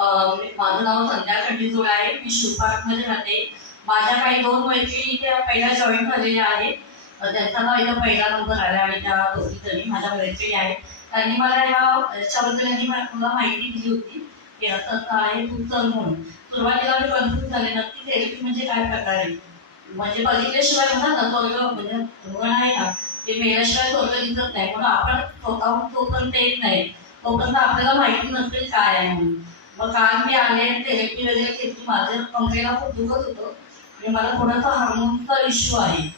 माझं नाव संध्या खंडीजोड आहे. मी शिवपार्कमध्ये राहते. माझ्या काही 2 मैत्रिणी त्या पहिल्या जॉईन झालेल्या आहेत. त्यांचा नाव इथं पहिला नंबर आला आणि त्या दोघी जणी माझ्या मैत्रिणी आहेत. त्यांनी मला याच्याबद्दल मला माहिती दिली होती की असं असं आहे तू चल म्हणून. सुरुवातीला मी कन्फ्यूज झाले नक्की थेरपी म्हणजे काय प्रकार आहे. म्हणजे बघितल्याशिवाय म्हणतात ना स्वर्ग म्हणजे मन आहे ना ते मेल्याशिवाय स्वर्ग दिसत नाही. म्हणून आपण स्वतःहून तोपर्यंत येत नाही तोपर्यंत आपल्याला माहिती नसते काय आहे म्हणून. मग काल मी आले थेरपी वगैरे केली. माझं कमरेला खूप दुखत होतं आणि मला थोडासा हार्मोनचा इश्यू आहे.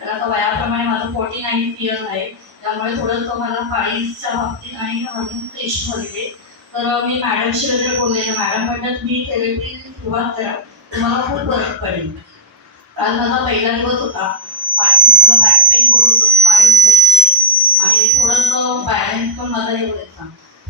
तर आता वयाप्रमाणे माझं 49 इयर्स आहे. त्यामुळे थोडंसं मला पाळीच्या बाबतीत आणि हार्मोनचा इश्यू झालेले. तर मी मॅडमशी वगैरे बोलले. मॅडम म्हणतात मी थेरपी सुरुवात करा तुम्हाला खूप फरक पडेल. काल माझा पहिला दिवस होता. पाठीनं मला बॅक पेन होत होतं, पाय दुखायचे आणि थोडंसं बॅलन्स पण माझा हे व्हायचा.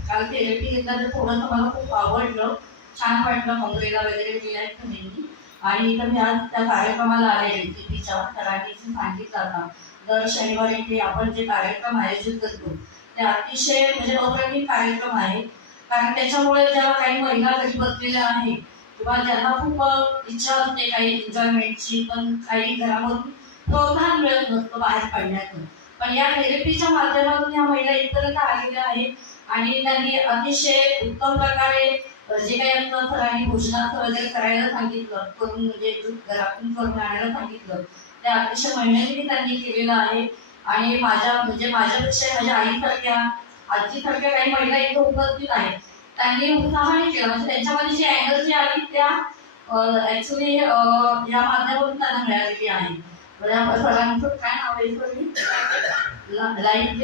काल थेरपी घेतला तर थोडंसं मला खूप आवडलं, छान वाटलं. कमरेला वगैरे रिलॅक्स झाली. आणि इथं मी आज त्या कार्यक्रमाला आले रेसिपीच्या. तर आधी सांगितलं आता दर शनिवारी ते आपण जे कार्यक्रम आयोजित करतो ते अतिशय म्हणजे अप्रतिम कार्यक्रम आहे. कारण त्याच्यामुळे ज्या काही महिला घरी बसलेल्या आहेत किंवा ज्यांना खूप इच्छा असते काही एन्जॉयमेंटची पण काही घरामधून प्रोत्साहन मिळत नसतं बाहेर पडण्याचं. पण या थेरपीच्या माध्यमातून या महिला इथपर्यंत आलेल्या आहेत आणि त्यांनी अतिशय उत्तम प्रकारे जे काही असतं सरांनी भोजनाचं वगैरे करायला सांगितलं करून म्हणजे घरातून करून आणायला सांगितलं ते अतिशय मेहनतीने त्यांनी केलेलं आहे. आणि माझ्यापेक्षा माझ्या आईसारख्या आजीसारख्या काही महिला इथे उपस्थित आहेत. त्यांनी उत्साहाने केलं म्हणजे त्यांच्यामध्ये जी एनर्जी आली त्या ऍक्च्युली या माध्यमातून त्यांना मिळालेली आहे. सरांचं काय नाव आहे लाईफ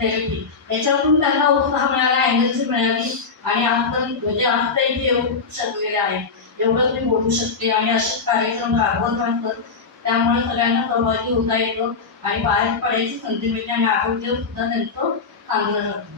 थेरपी याच्यातून त्यांना उत्साह मिळाला, एनर्जी मिळाली आणि आजपर्यंत म्हणजे आज ते इथे येऊ शकलेले आहे. एवढंच मी बोलू शकते. आणि असेच कार्यक्रम राबवत राहतात त्यामुळे सगळ्यांना सहभागी होता येतं आणि बाहेर पडायची संधी मिळते आणि आरोग्य सुद्धा त्यांचं चांगलं राहतं.